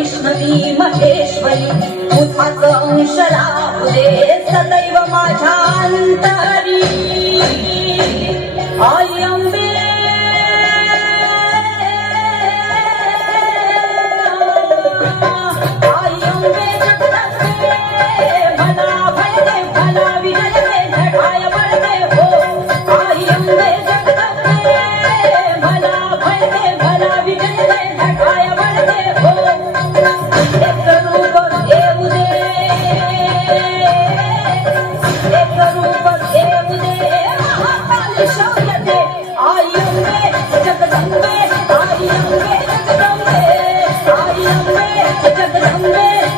वैष्णवी महेश्वरी तुझाच अंश राहू सदैव माझ्या अंतरी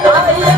好 了